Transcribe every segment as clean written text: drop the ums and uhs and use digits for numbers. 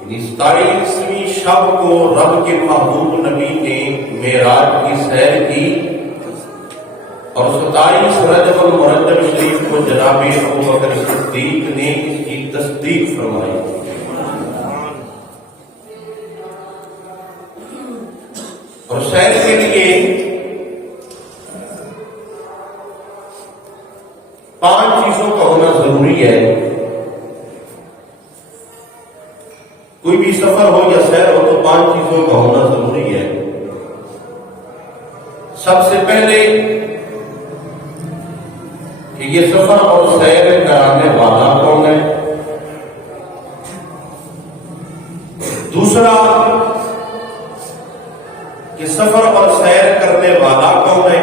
27ویں شب کو رب کے محبوب نبی نے معراج کی سیر کی اور 27 رجب المرجب شریف کو جناب ابوبکر صدیق نے اس کی تصدیق فرمائی۔ اور سیر کے لیے 5 چیزوں کا ہونا ضروری ہے۔ کوئی بھی سفر ہو یا سیر ہو تو 5 چیزوں کا ہونا ضروری ہے۔ سب سے پہلے کہ یہ سفر اور سیر کرانے والا کون ہے، دوسرا کہ سفر اور سیر کرنے والا کون ہے،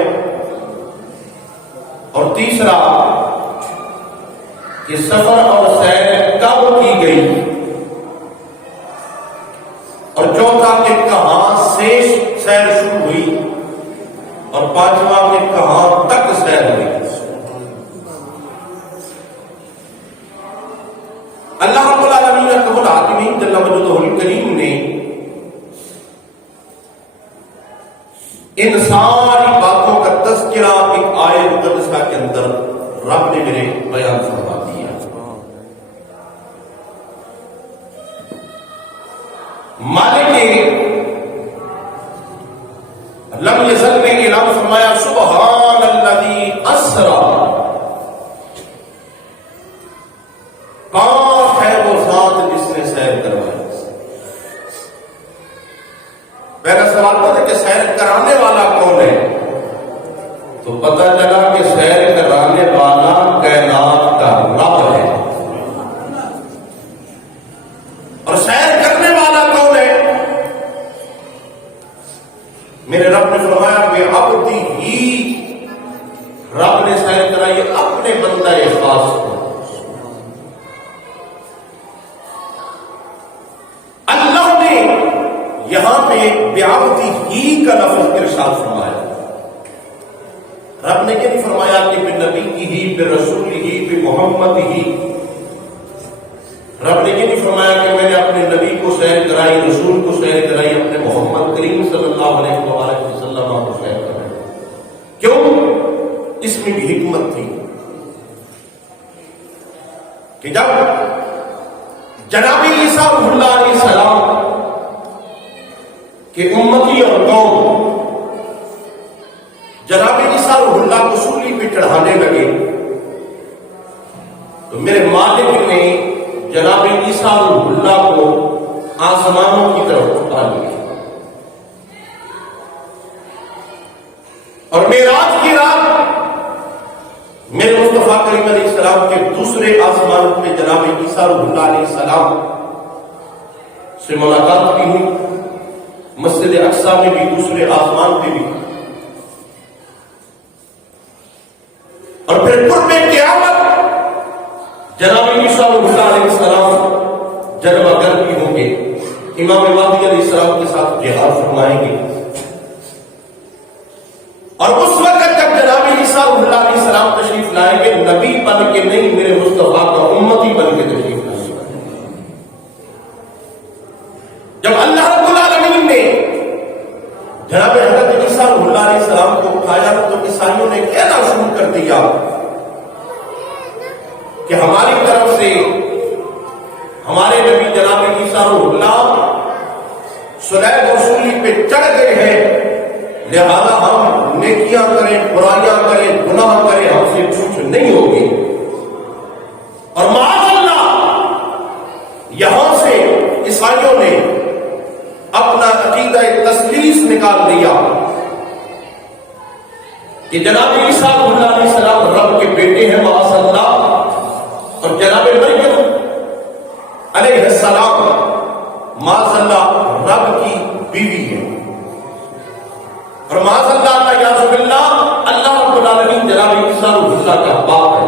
اور تیسرا کہ سفر اور سیر کب کی گئی، اور چوتھا کہ کہاں سے سیر شروع ہوئی، اور پانچواں کہ کہاں تک سیر ہوئی۔ اللہ رب العالمین رب العالمین جل مجدہ الکریم نے ان ساری باتوں کا تذکرہ ایک آیت مقدسہ کے اندر رب نے میرے بیان فرما دیا۔ مالک نے لم یزل میں اعلان فرمایا سبحان الذی اسرا، پاک ہے وہ ذات جس نے سیر کروائی۔ پہلا سوال تھا کہ سیر کرانے والا کون ہے، تو پتہ چلا کہ سیر کرانے والا کائنات کا رب ہے۔ اور سیر کرنے والا کون ہے، میرے رب نے فرمایا کہ عبدی ہی، رب نے سیر کرائی اپنے بندہ خاص کو۔ اللہ نے یہاں پہ بعبدی ہی کا لفظ ارشاد فرمایا۔ رب نے یہ نہیں فرمایا کہ بنبی ہی، برسول ہی، بمحمد ہی۔ رب نے یہ نہیں فرمایا کہ میں نے اپنے نبی کو سیر کرائی، رسول کو سیر کرائی، اپنے محمد کریم صلی اللہ علیہ وسلم کو سیر کرائی۔ کیوں؟ اس میں بھی حکمت تھی کہ جب جناب عیسیٰ اللہ علیہ السلام کہ امتی اور قوم جناب عیسیٰ اللہ کو سولی پہ چڑھانے لگے تو میرے مالک نے جناب عیسیٰ اللہ کو آسمانوں کی طرف اٹھا لیا، اور معراج کی رات میرے مصطفیٰ کریم علیہ السلام کے دوسرے آسمان پہ جناب عیسیٰ اللہ علیہ السلام سے ملاقات بھی ہوئی، مسجد اقصی میں بھی، دوسرے آسمان پہ بھی، اور پھر قرب قیامت جناب عیسیٰ علیہ السلام جلوہ گر بھی ہوں گے، امام مہدی علیہ السلام کے ساتھ جہاد فرمائیں گے، اور اس وقت جب جناب عیسیٰ علیہ السلام تشریف لائیں گے، نبی بن کے نہیں، میرے مصطفیٰ کا امتی بن کے تشریف لائیں گے۔ جب اللہ رب العالمین نے جناب حضرت عیسیٰ علیہ السلام کو اٹھایا تو عیسائیوں نے کہنا شروع کر دیا کہ ہماری طرف سے ہمارے نبی جناب عیسیٰ اللہ صلیب اور سولی پہ چڑھ گئے ہیں، لہذا ہم نیکیاں کریں، برائیاں کریں، گناہ کریں، ہم سے چھوٹ نہیں ہوگی۔ اور معاذ اللہ یہاں سے عیسائیوں نے اپنا عقیدہ تثلیث نکال دیا کہ جناب عیسیٰ علیہ السلام رب کے بیٹے ہیں معاذ اللہ، اور جناب مریم علیہ السلام معاذ اللہ رب کی بیوی ہے، اور معاذ اللہ یعوذ باللہ اللہ رب العالمین جناب عیسیٰ اللہ کا باپ ہے۔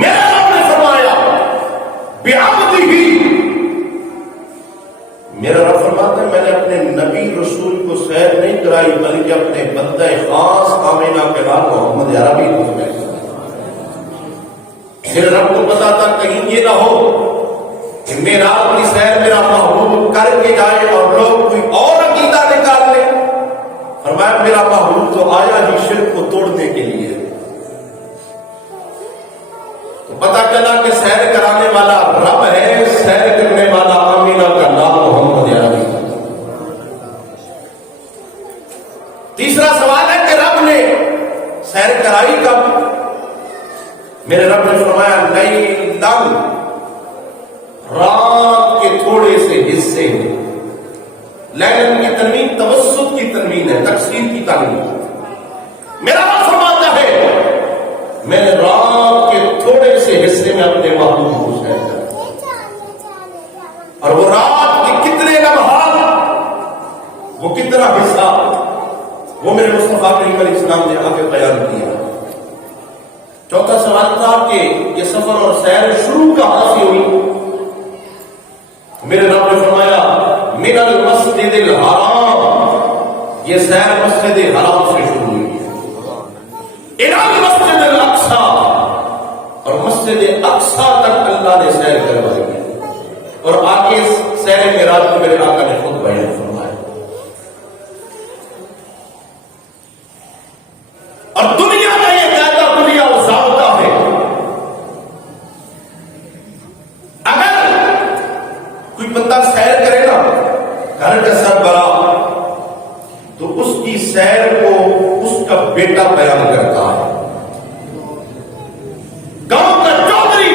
میرا رب نے فرمایا بعبدہ، میرا رب فرماتا ہے میں نے اپنے نبی رسول کو سیر نہیں کرائی بلکہ اپنے بندہ خاص آمینہ کے نام محمد عربی کو سیر کرائی۔ میرے رب کو پتا تھا کہیں یہ نہ ہو کہ معراج کی سیر میرا محبوب کر کے جائے اور لوگ کوئی اور عقیدہ نکال لیں. فرمایا میرا محبوب تو آیا ہی شرک کو توڑنے کے لیے. تو پتا چلا کہ سیر کرانے والا رب ہے، سیر کرنے والا آمینہ کا نام محمد عربی. تیسرا سوال ہے کہ رب نے سیر کرائی کب؟ میرے رب نے فرمایا لیلن، رات کے تھوڑے سے حصے میں. لیلن کی تنوین توسط کی تنوین ہے، تقسیم کی تنوین. میرا رب فرماتا ہے میں نے رات کے تھوڑے سے حصے میں اپنے محبوب کو سیر کرایا. اور وہ رات کے کتنے لمحات، وہ کتنا حصہ، وہ میرے مصطفیٰ کریم علیہ السلام نے آگے بیان کیا. چوتھا سوال تھا کہ یہ سفر اور سیر شروع کہاں سے ہوئی؟ میرے رب نے فرمایا من المسجد الحرام، یہ سیر مسجد حرام سے شروع ہوئی الی المسجد الاقصی، اور مسجد اقصی تک اللہ نے سیر کروائی. اور آگے سیر معراج کو میرے آقا نے خود بیان فرمایا. اور دنیا میں یہ قاعدہ دنیا و ضابطہ ہے، اگر کوئی بندہ سیر کرے نا گھر کا سربراہ، تو اس کی سیر کو اس کا بیٹا بیان کرتا ہے. گاؤں کا چودھری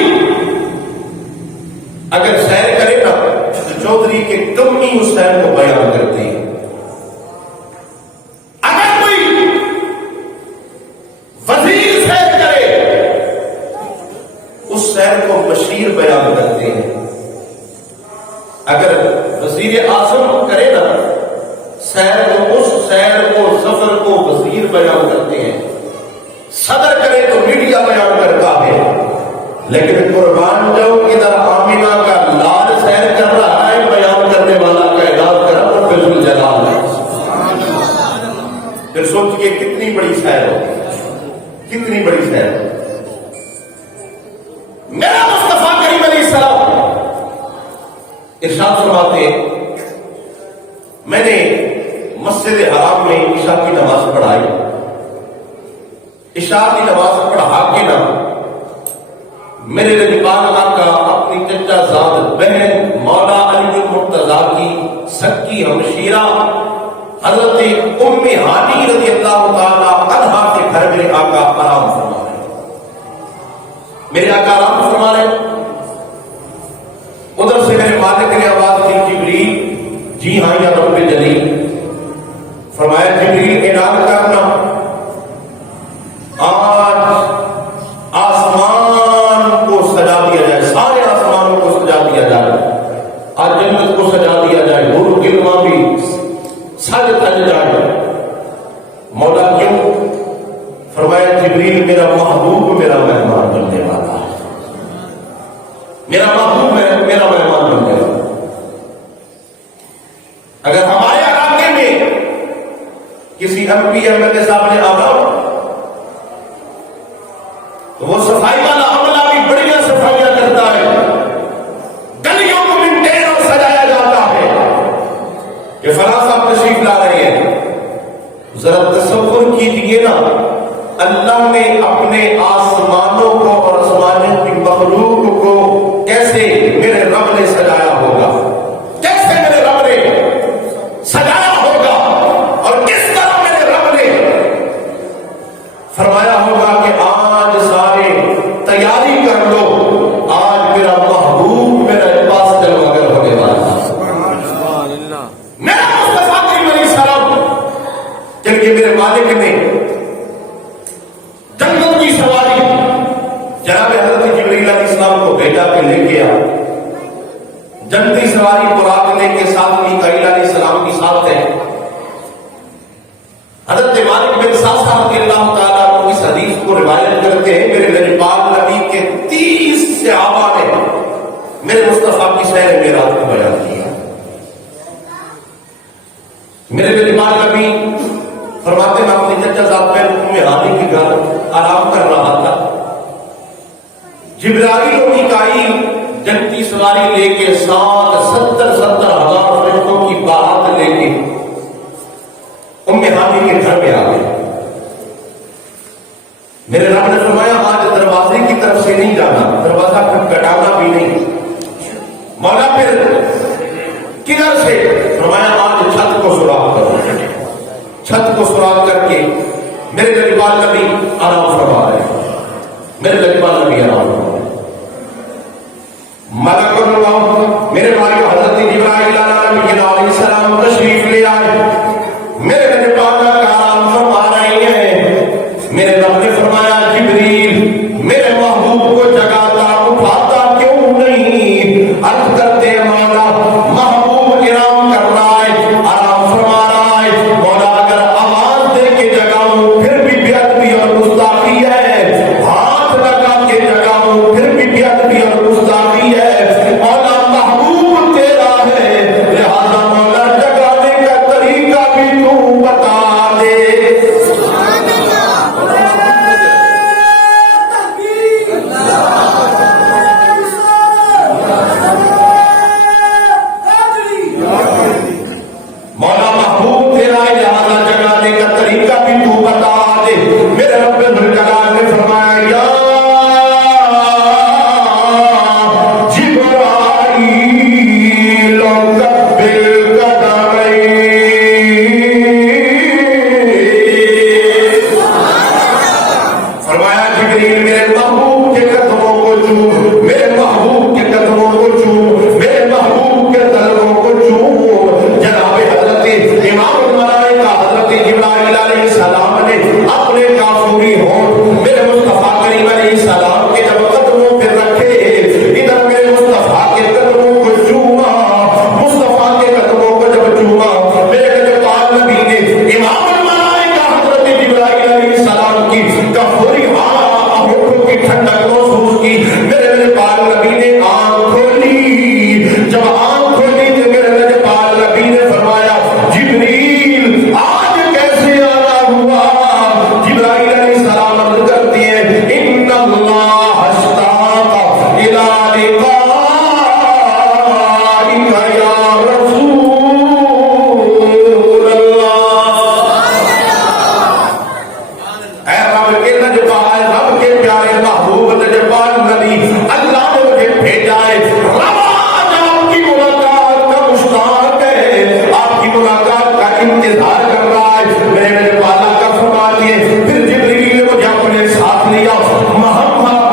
اگر سیر کرے نا تو چودھری کے کمی اس سیر کو بیان کرتے ہیں. اگر کوئی وزیر سیر کرے اس سیر کو بشیر بیان کرتے ہیں. اگر وزیر اعظم کرے نا سیر کو، اس سیر کو، سفر کو وزیر بیان کرتے ہیں. صدر کرے تو میڈیا بیان کرتا ہے. لیکن قربان جاؤ ادھر آمینہ کا لال سیر کر رہا ہے، بیان کرنے والا کائنات کا رب رب الجلال ہے. پھر سوچئے کتنی بڑی سیر ہوگی، کتنی بڑی سیر. میرا مصطفیٰ کریم علیہ السلام ارشاد فرماتے ہیں میں نے مسجد حرام میں عشاء کی نماز پڑھائی. عشاء کی نماز پڑھا کے نا میرے رجبان آقا اپنی چچا زاد بہن مولا علی المرتضیٰ کی سکی ہمشیرہ حضرت ام ہانی رضی اللہ تعالی عنہا کے گھر میرے آقا آرام فرما رہے ہیں. میرے آقا آرام فرما رہے ہیں. ادھر سے میرے مالک نے آواز دی جبریل، جی ہاں یا رب جلیل. فرمایا جبریل اعلان کرنا آج آسمان کو سجا دیا جائے، سارے آسمانوں کو سجا دیا جائے. آج جنت کو سجا دیا جائے، حور گلما بھی سج تج جائے. مولا کیوں؟ فرمایا جبریل میرا محبوب میرا مہمان بننے والا ہے، میرا محبوب ہے، میرا مہمان بننے والا. اگر ہمارے علاقے میں کسی MP MLA صاحب نے آنا تو وہ صفائی والا عملہ بھی بڑیاں صفائیاں کرتا ہے، گلیوں کو مینٹین اور سجایا جاتا ہے کہ فلاں صاحب تشریف لا رہے ہیں. ذرا تصور کیجیے نا، اللہ نے اپنے آسمانوں کو اور آسمانوں کی مخلوق کو کیسے میرے رب نے سجایا ہوگا، کیسے میرے رب نے سجایا ہوگا، اور کس طرح میرے رب نے فرمایا ہوگا کہ آج سارے تیاری کر لو، آج میرا محبوب میرے پاس جلوگر ہونے والا ہے. میرا مصطفیٰ کریم علیہ السلام جن کے میرے مالک نے جنگل کی سواری جناب حضرت جبریل علیہ السلام کو بھیجا کے لے گیا. جنگلی سواری براقنے کے ساتھ میکائیل علیہ السلام کی ساتھ ہے. حضرت مالک بن ساسا رضی اللہ تعالیٰ کو اس حدیث کو روایت کرتے ہیں میرے نبی نبی کے 30 صحابہ نے میرے مصطفیٰ کی سیر معراج کو بیان کیا. میرے نبی فرماتے میں اپنی چچا صاحب میں ہانی کے گھر آرام کر رہا تھا. جبرائیل و میکائیل جنتی سواری لے کے 70,000 فرشتوں کی بارات لے کے ام ہانی کے گھر میں آ گئے. میرے رب نے فرمایا آج دروازے کی طرف سے نہیں جانا, دروازہ کٹانا بھی نہیں. مولا پھر کدھر سے؟ فرمایا آج چھت کو سوراخ کرو. چھت کو سوراخ کر کے میرے لجپال نبی آرام فرما رہے ہیں. میرے لجپال نبی آرام فرما رہے ہیں. ملک الموت میرے بھائی حضرت جبرائیل علیہ السلام تشریف لے آئے. میرے لجپال کا آرام فرما رہے ہیں. میرے رب نے فرمایا جبریل میرے محبوب کو جگاتا اٹھاتا کیوں نہیں؟ عرض کرتے مولا محبوب ارام کر رہا ہے, آرام فرما رہا ہے. مولا اگر آواز دے کے جگاؤں پھر بھی بے ادبی اور گستاخی ہے, ہاتھ لگا کے جگاؤں پھر بھی بے ادبی اور گستاخی ہے. مولا محبوب تیرا ہے, لہذا مولا جگانے کا طریقہ بھی تو بتا دے. مولا محبوب تیرا ہے, لہذا جگانے کا طریقہ بھی تو بتا دے. میرے رب ذوالجلال نے فرمایا یا جبرائیل قبل قدمئی. فرمایا جبریل میرے محبوب کے قدموں کو چوم, میرے محبوب کے قدموں کو چوم, میرے محبوب کے قدموں کو چوم. جناب حضرت امام الملائکہ حضرت جبرائیل علیہ السلام نے اپنے کافوری ہونٹ میرے مصطفیٰ کریم علیہ السلام کے جب قدموں پہ رکھے, ادھر میرے مصطفیٰ کے قدموں کو چوما. مصطفیٰ کے قدموں کو جب چوما, میرے لجپال نبی نے امام الملائکہ حضرت جبرائیل علیہ السلام کی کافوری ہونٹوں کی ٹھنڈک محسوس کی. میرے لجپال نبی نے آنکھ کھولی. جب آنکھ کھولی تو میرے لجپال نبی نے فرمایا جبریل آج کیسے آنا ہوا؟ جبرائیل علیہ السلام عرض کرتی ہے ان اللہ اشتاق الی لقائک یا رسول اللہ. اے رب کے لجپال, رب کے پیارے محبوب لجپال نبی, اللہ نے مجھے بھیجا ہے. رب آج آپ کی ملاقات کا مشتاق ہے, آپ کی ملاقات کا انتظار کر رہا ہے. میرے بالا کا فرما دیے. پھر جبریل نے مجھے اپنے ساتھ لیا,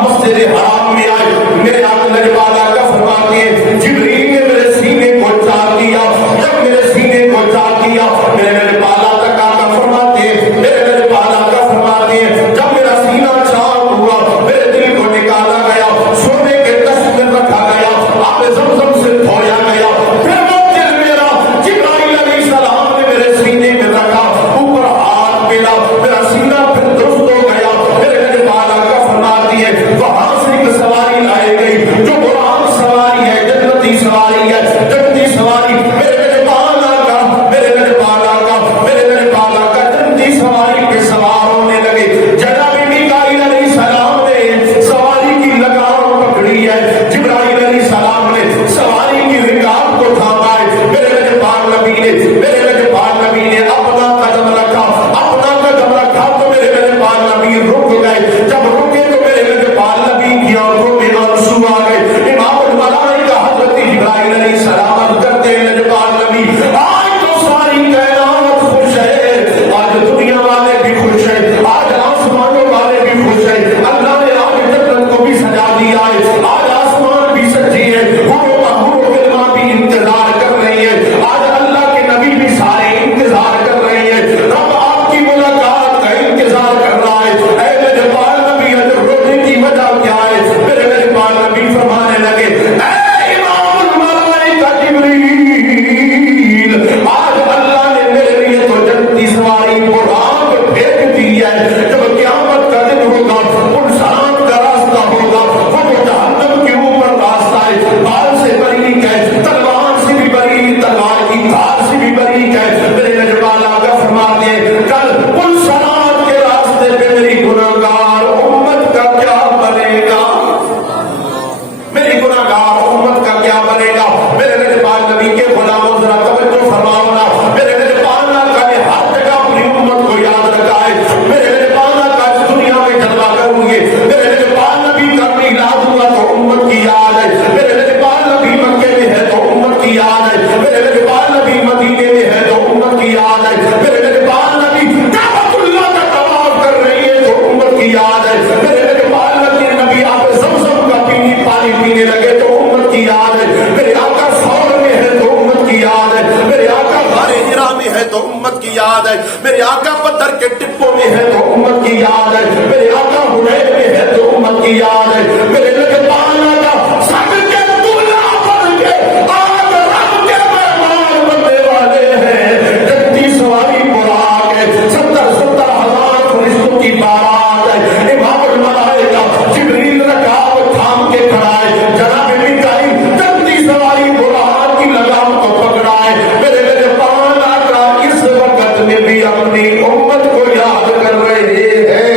مسجد حرام میں آئے. میرے آقا لجپالا کا فرما دیے. جبریل نے میرے سینے کو چار کیا. جب میرے سینے کو چار کیا, میرے لجپالا تک آقا فرماتے, میرے لجپالا کا فرماتے, جب میرا سینہ چار ہوا میرے دل کو نکالا گیا, سونے کے تخت میں رکھا گیا, آب زمزم سے دھویا گیا. پھر وہ دل میرا جبرائیل علیہ السلام نے میرے سینے میں رکھا, اوپر ہاتھ ملا, میرا سینہ پھر درست ہو گیا. میرے لجپالا کا فرماتی ہے وہاں سے ایک سواری لائی گئی جو قرآن سواری ہے, جنتی سواری ہے, جنتی سواری. میرے لجپالا کی یاد ہے، میرے آقا سور میں ہے تو امت کی یاد ہے، میرے آقا غار حرا میں ہے تو امت کی یاد ہے، میرے آقا پتھر کے ٹپوں میں ہے تو امت کی یاد ہے، میرے آقا حنین میں ہے تو امت کی یاد ہے، میرے لگپان آقا سب کے دنیا بن کے آج رب کے مہمان بننے والے ہیں، جنتی سواری براق ہے، 70 ہزار فرشتوں کی بارات ہے، امام الملائکہ جبریل رکاب تھام کے کھڑا ہے، جناب میکائیل جنتی سواری براق کی لگام کو پکڑا ہے، میرے لگپان آقا اس وقت میں بھی اپنی امت کو یاد کر رہے ہیں۔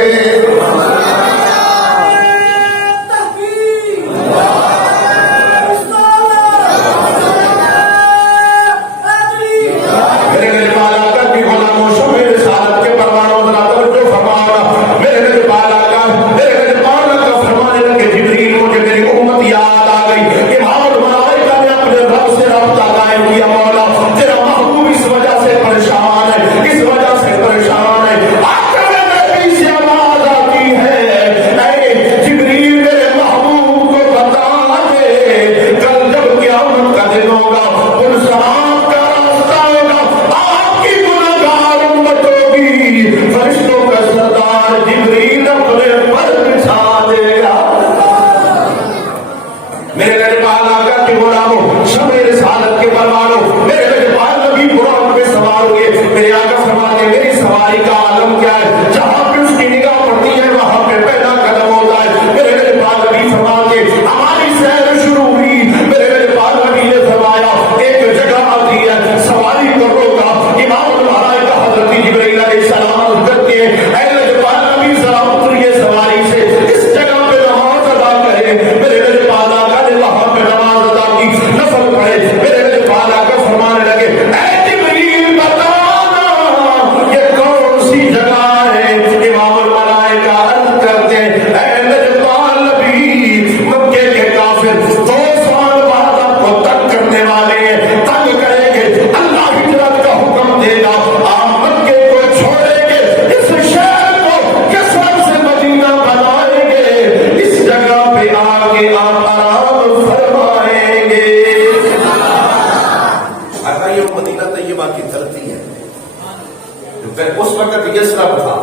اس وقت یسرب تھا،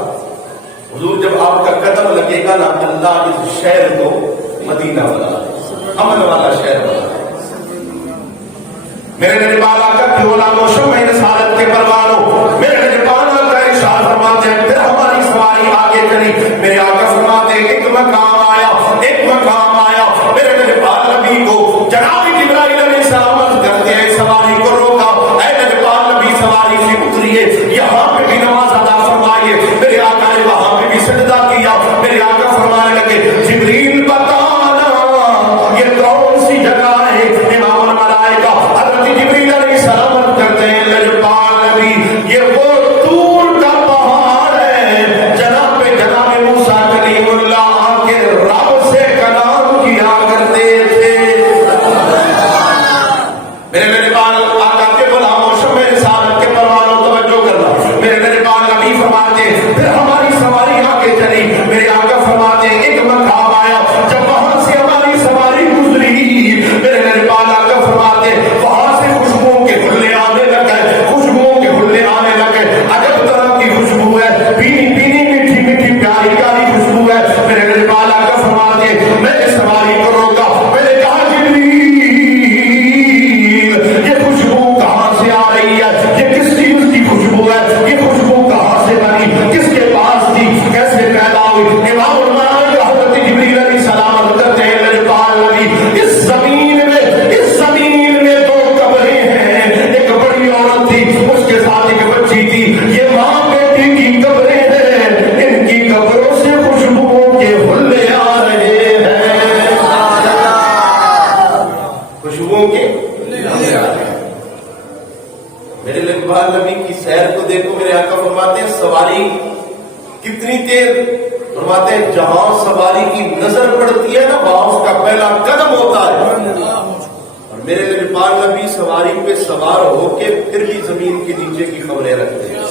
حضور جب آپ کا قدم لگے گا نا اللہ اس شہر کو مدینہ بنا، امن والا شہر بنا۔ میرے نبی بالا کا غلاموں شمع رسالت کے پروانوں، میرے نبی بالا کا ارشاد فرماتے ہیں پھر ہماری سواری آگے چلی، میرے آقا فرماتے ہیں ایک مقام آیا، ایک مقام آیا، میرے نبی بالا نبی کو جناب جبرائیل علیہ السلام عرض کرتے ہیں سواری کو روکا، اے نبی بالا نبی سواری سے اتریے، یہاں پہ بھی نماز ادا فرمائیے، میرے آقا نے وہاں پہ بھی سجدہ کیا، میرے آقا فرمانے لگے جبریل بتانا یہ کون سی جگہ ہے؟ امام الملائکہ حضرت جبریل علیہ السلام کرتے ہیں لجپال نبی یہ وہ طور کا پہاڑ ہے جناب موسیٰ کلیم اللہ کے رب سے کلام کیا کرتے تھے۔ میرے لجپال آقا کے غلاموں شمع رسالت کے پروانوں توجہ کرنا، میرے لجپال نبی فرماتے ہیں پھر ہماری سواری آگے چلی، میرے آقا فرماتے ہیں ایک مقام آیا، جب وہاں سے ہماری سواری گزری، میرے لجپال آقا فرماتے ہیں وہاں سے خوشبوؤں کے حلے آنے لگے، خوشبوؤں کے حلے آنے لگے، عجب طرح کی خوشبو ہے، پینی پینی میٹھی میٹھی پیاری پیاری خوشبو ہے، میرے لجپال آقا فرماتے ہیں میں نے سواری کو روکا، میں نے کہا جبریل یہ خوشبو کہاں سے آ رہی ہے؟ یہ کس چیز کی خوشبو ہے؟ یہ خوشبو کہاں سے بنی؟ کس کے پاس تھی؟ کیسے پیدا ہوئی؟ امام الملائکہ حضرت جبریل علیہ السلام کرتے ہیں لجپال نبی اس زمین میں دو قبریں ہیں، ایک بڑی عورت تھی اس کے ساتھ ایک بچی تھی، یہ ماں بیٹی کی قبریں ہیں، ان کی قبروں سے خوشبوؤں کے حلے آ رہے ہیں، خوشبوؤں کے حلے آ رہے ہیں۔ میرے لجپال نبی کی سیر کو دیکھو، میرے آقا فرماتے ہیں سواری کتنی تیز، فرماتے ہیں جہاں سواری کی نظر پڑتی ہے نا وہاں اس کا پہلا قدم ہوتا ہے، اور میرے لجپال نبی سواری پہ سوار ہو کے پھر بھی زمین کے نیچے کی خبریں رکھتے ہیں،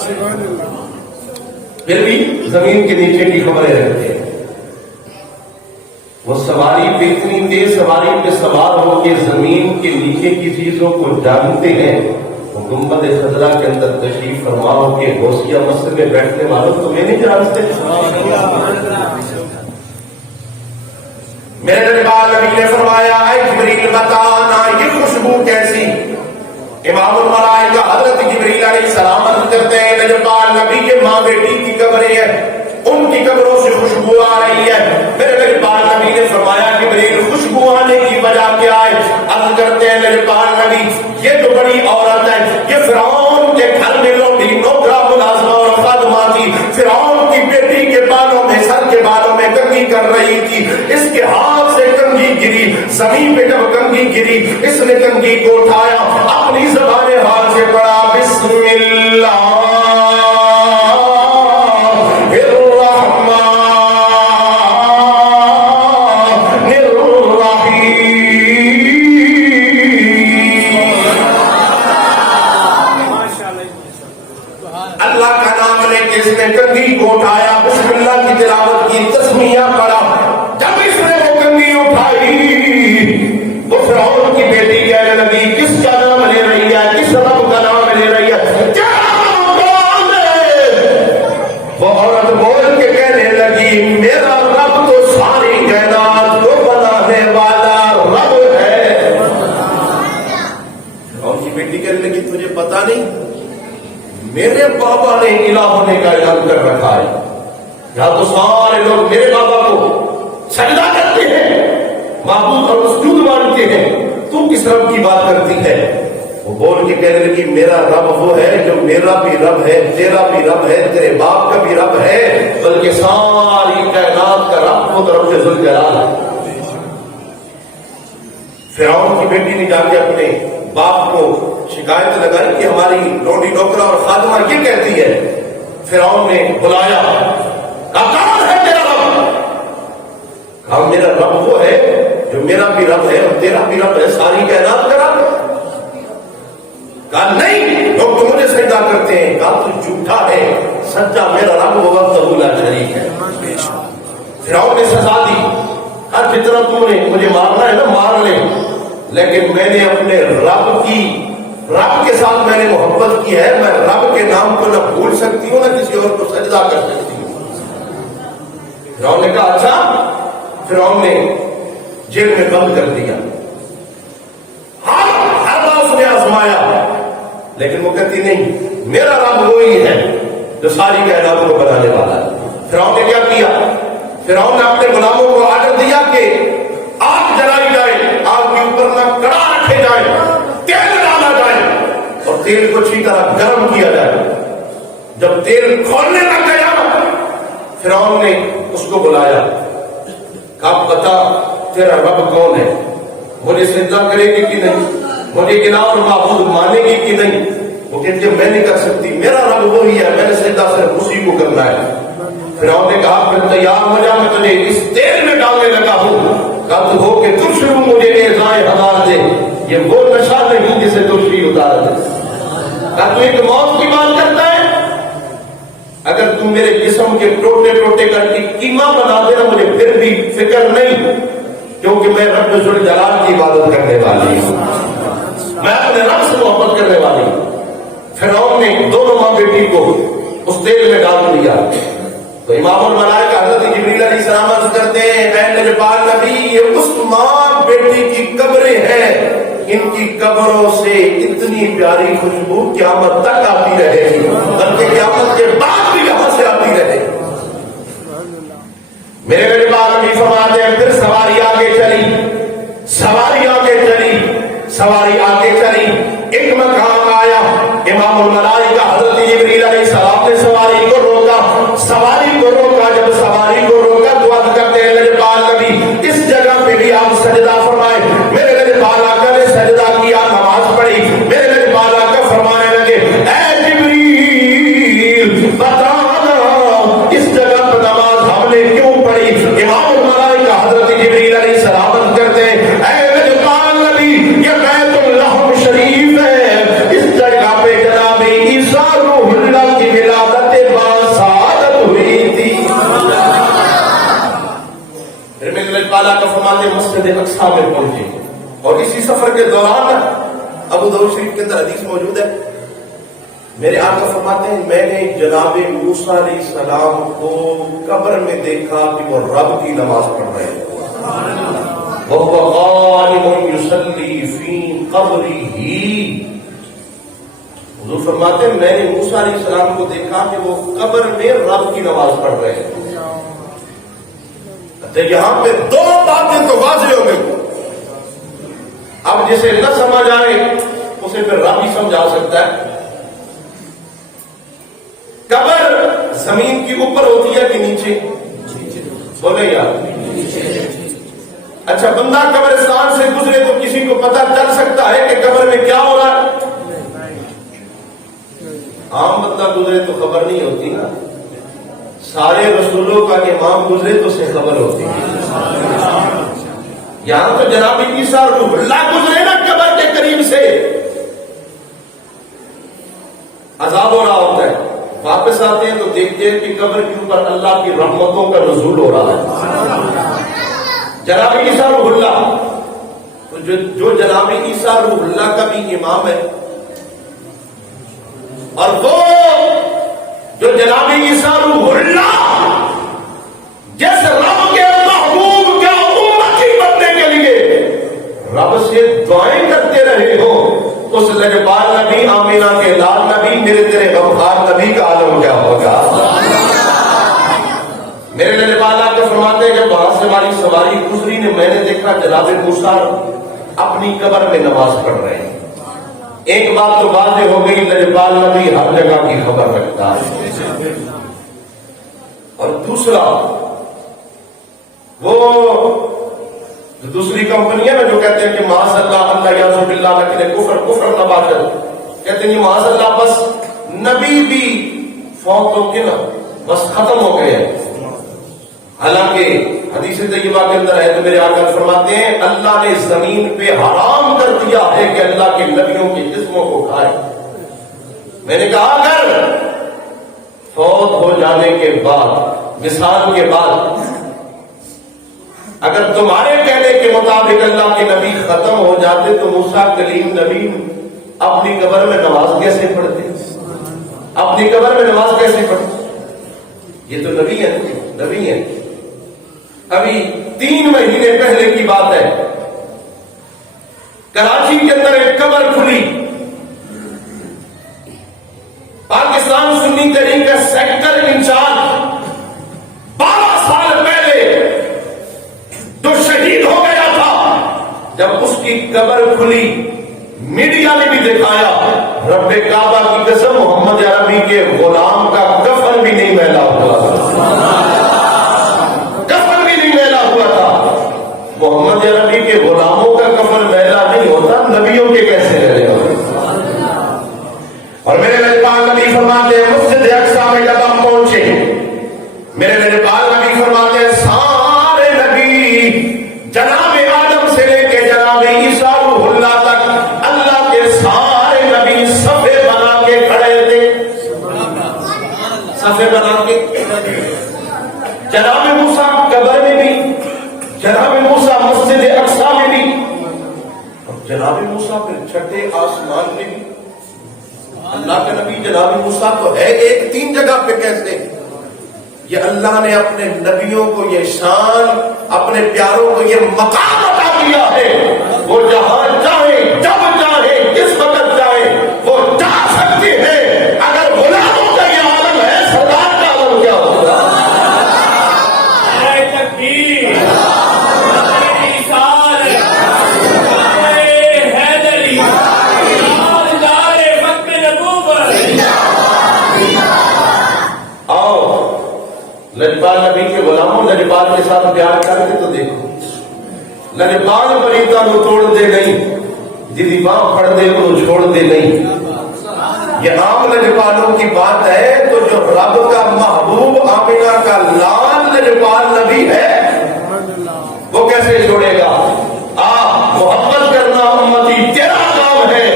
پھر بھی زمین کے نیچے کی خبریں رکھتے ہیں۔ وہ سواری پہ اتنی تیز سواری پہ سوار ہو کے زمین کے نیچے کی چیزوں کو جانتے ہیں. وہ گنبد خضرا کے اندر تشریف فرما ہو کے غوثیہ مسجد میں بیٹھنے والوں تمہیں نہیں جانتے. میرے نبی نے فرمایا اے جبریل بتانا یہ خوشبو کیسی. امام الملائکہ حضرت جبریل علیہ السلام عرض کرتے ہیں نجبال نبی کے ماں بیٹی کی قبریں ہیں, ان کی قبروں سے خوشبو آ رہی ہے. میرے نجبال نبی نے فرمایا جبریل خوشبو آنے کی وجہ کیا ہے؟ عرض کرتے ہیں نجبال نبی یہ جو بڑی عورت ہے یہ فرعون کے گھر میں لوٹی نوکرا ملازمہ اور خادمہ تھی. فرعون کی بیٹی کے بالوں میں سر کے بالوں میں کنگھی کر رہی تھی. اس کے ہاتھ سے کنگھی گری, زمین پہ جب کنگھی گری اس نے کنگھی کو اٹھایا, اپنی زبان حال سے پڑھا بسم اللہ کنگھی کو اٹھایا, بسم اللہ کی تلاوت کی, تسمیہ پڑھا. جب اس نے وہ کنگھی اٹھائی وہ فرعون کی بیٹی کہنے لگی کس کا نام لے رہی ہے, کس رب کا نام لے رہی ہے, کیا نام ہے؟ وہ عورت بول کے کہنے لگی میرا رب تو ساری کائنات کو بنانے والا رب ہے. فرعون کی بیٹی کہنے لگی تجھے پتا نہیں میرے بابا نے الہ ہونے کا اعلان کر رکھا ہے, یہاں تو سارے لوگ میرے بابا کو سجدہ کرتے ہیں, معبود اور مسجود مانتے ہیں, تو کس رب کی بات کرتی ہے؟ وہ بول کے کہنے لگی میرا رب وہ ہے جو میرا بھی رب ہے, تیرا بھی رب ہے, تیرے باپ کا بھی رب ہے, بلکہ ساری کائنات کا رب خود رب ذوالجلال ہے. فرعون کی بیٹی نے جا کے اپنے باپ کو شکایت لگائی کہ ہماری لونڈی نوکرا اور خادمہ یہ کہتی ہے. فرعون نے بلایا, کہا کون ہے تیرا رب؟ کہا میرا رب وہ ہے جو میرا بھی رب ہے اور تیرا بھی رب ہے, ساری کائنات کا رب. کہا نہیں لوگ تو مجھے سجدہ کرتے ہیں. کہا تو جھوٹا ہے, سچا میرا رب وہ وحدہ لا شریک ہے. فرعون نے سزا دی, کہا جتنا تم نے مجھے مارنا ہے نا مار لے, لیکن میں نے اپنے رب کے ساتھ میں نے محبت کی ہے, میں رب کے نام کو نہ بھول سکتی ہوں نہ کسی اور کو سجدہ کر سکتی ہوں. فرعون نے کہا اچھا. فرعون نے جیل میں بند کر دیا, ہر بار اس نے آزمایا, لیکن وہ کہتی نہیں میرا رب وہی ہے جو ساری کائنات کو بنانے والا ہے. فرعون نے کیا کیا؟ فرعون نے اپنے غلاموں کو آرڈر دیا کہ آگ جلائی جائے, آگ کے اوپر نہ کڑا رکھے جائے, تیل ڈالا جائے اور تیل کو اچھی طرح گرم کیا جائے. جب تیل کھولنے لگ گیا فرعون نے اس کو بلایا, کہا بتا تیرا رب کون ہے, مجھے سجدہ کرے گی کہ نہیں, مجھے الہ اور معبود مانے گی کہ نہیں؟ وہ کہتی ہے میں نہیں کر سکتی, میرا رب وہی ہے, میں نے سجدہ صرف اسی کو کرنا ہے. فرعون نے کہا پھر تیار ہو جا, میں تجھے اس تیل میں ڈالنے لگا ہوں. کہا تو ہو کہ تم شروع مجھے اعزائے ہزار دے, یہ وہ نشہ نہیں جسے ترشی اتار دے. کہا تو ایک موت کی بات کرتا ہے, اگر تم میرے جسم کے ٹوٹے ٹوٹے کر کے قیمہ بنا دینا مجھے پھر بھی فکر نہیں, کیونکہ میں رب ذوالجلال کی عبادت کرنے والی ہوں, میں اپنے رب سے محبت کرنے والی ہوں. فرعون نے دونوں ماں بیٹی کو اس تیل میں ڈال دیا. تو امام الملائکہ حضرت جبریل علیہ السلام عرض کرتے ہیں اے نجبال نبی یہ اس ماں بیٹی کی قبریں ہیں, ان کی قبروں سے اتنی پیاری خوشبو قیامت تک آتی رہے گی, بلکہ قیامت کے بعد بھی یہاں سے آتی رہے گی. میرے نجبال نبی فرماتے ہیں پھر سواری آگے چلی, سواری آگے چلی, سواری آگے چلی, ایک مقام آیا. امام الملائکہ حضرت جبریل علیہ السلام نے سواری کو روکا, سواری کو روکا. جب سواری کو روکا تو عرض کرتے ہیں نجبال نبی اس جگہ پہ بھی آپ سجدہ فرمائے. میرے نجبال آقا نے سجدہ کیا, نماز پڑھی. میرے نجبال آقا فرمانے لگے اے جبریل بتانا اس جگہ پہ نماز ہم نے کیوں پڑھی؟ امام الملائکہ حضرت جبریل علیہ السلام کرتے ہیں اے نجبال نبی یہ بیت اللہ شریف اسی سفر کے دوران ابو داؤد شریف کے اندر حدیث موجود ہے، میرے آقا فرماتے ہیں میں نے جناب موسیٰ علیہ السلام کو قبر میں دیکھا کہ وہ رب کی نماز پڑھ رہے ہیں، وَهُوَ قَائِمٌ يُصَلِّي فِي قَبْرِهِ۔ حضور فرماتے ہیں میں نے موسیٰ علیہ السلام کو دیکھا کہ وہ قبر میں رب کی نماز پڑھ رہے ہیں۔ یہاں پہ دو باتیں تو واضح ہو گئی، اب جسے نہ سمجھ آئے اسے پھر رب ہی سمجھا سکتا ہے۔ قبر زمین کی اوپر ہوتی ہے کہ نیچے؟ بولے یار، اچھا بندہ قبرستان سے گزرے تو کسی کو پتہ چل سکتا ہے کہ قبر میں کیا ہو رہا ہے؟ عام بندہ گزرے تو خبر نہیں ہوتی نا، سارے رسولوں کا امام گزرے تو اسے خبر ہوتی ہے۔ یہاں تو جناب عیسیٰ روح اللہ گزرے نا قبر کے قریب سے، عذاب ہو رہا ہوتا ہے، واپس آتے ہیں تو دیکھتے ہیں کہ قبر کے اوپر اللہ کی رحمتوں کا نزول ہو رہا ہے۔ جناب عیسیٰ روح اللہ، تو جو جناب عیسیٰ روح اللہ کا بھی امام ہے، اور وہ جو جناب عیسیٰ روح اللہ جس رب کے محبوب کے امتی بننے کے لیے رب سے دعائیں کرتے رہے ہو، اس لجپال نبی آمینہ کے لال نبی میرے تیرے غمخار نبی کا عالم کیا ہوگا؟ میرے لجپال آ کے فرماتے ہیں جب وہاں سے ہماری سواری گزری نے میں نے دیکھا جناب موسیٰ اپنی قبر میں نماز پڑھ رہے ہیں۔ ایک بات تو واضح ہو گئی، لجپال نبی ہر جگہ کی خبر رکھتا ہے۔ اور دوسرا وہ دوسری کمپنیاں جو کہتے ہیں کہ معاذ اللہ اللہ یعوذ باللہ لیکن کفر نہ باشد، کہتے ہیں معاذ اللہ بس نبی بھی فوت ہو کے نا بس ختم ہو گئے ہیں۔ حالانکہ حدیث طیبہ کے اندر ہے تو میرے آقا فرماتے ہیں اللہ نے زمین پہ حرام کر دیا ہے کہ اللہ کے نبیوں کے جسموں کو کھائے۔ میں نے کہا اگر فوت ہو جانے کے بعد، مثال کے بعد، اگر تمہارے کہنے کے مطابق اللہ کے نبی ختم ہو جاتے تو موسیٰ کلیم نبی اپنی قبر میں نماز کیسے پڑھتے؟ اپنی قبر میں نماز کیسے پڑھتے؟ یہ تو نبی ہے، نبی ہے۔ ابھی 3 مہینے پہلے کی بات ہے، کراچی کے اندر ایک قبر کھلی، پاکستان سنی تحریک کا سیکٹر انچارج 12 سال پہلے جو شہید ہو گیا تھا، جب اس کی قبر کھلی میڈیا نے بھی دکھایا، رب کعبہ کی قسم محمد عربی کے غلام کا کفن بھی نہیں میلا ہوا تھا، کفن بھی نہیں میلا ہوا تھا۔ محمد عربی کے غلاموں کا کفن میلا نہیں ہوتا، نبیوں کے کیسے میلے ہوتے؟ اور میرے لجپال نبی فرماتے ہیں مسجد اقصی میں جب ہم پہنچے، میرے لجپال نبی فرماتے ہیں سارے نبی جناب آدم سے لے کے جناب عیسیٰ روح اللہ تک اللہ کے سارے نبی صفے بنا کے کھڑے تھے، صفے بنا کے۔ جناب موسیٰ قبر میں بھی، جناب موسیٰ مسجد اقصی میں بھی، اور جناب موسیٰ پھر چھٹے آسمان میں بھی۔ اللہ کا نبی جناب موسیٰ تو ہے ایک 3 جگہ پہ کیسے؟ یہ اللہ نے اپنے نبیوں کو یہ شان، اپنے پیاروں کو یہ مقام عطا کیا ہے، وہ جہاں چاہے جب چاہے جس وقت چاہے وہ جا سکتے ہیں۔ اگر غلاموں کا یہ عالم ہے، سردار کا عالم کیا ہوگا؟ لجپال نبی کے غلاموں لجپال کے ساتھ پیار کر کے تو دیکھو، لجپال پریتا نو توڑ دے نہیں، جدی باں پڑ دے انہوں چھوڑ دے نہیں۔ یہ عام لجپالوں کی بات ہے، تو جو رب کا محبوب آمینہ کا لال لجپال نبی ہے وہ کیسے چھوڑے گا؟ محبت کرنا امتی تیرا کام ہے،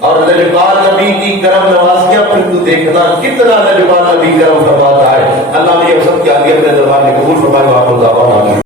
اور لجپال نبی کی کرم نوازیاں پھر تو دیکھنا کتنا لجپال نبی کرم فرماتا ہے۔ اللہ نے یہ سب کیا اپنے دربار میں قبول فرمائے۔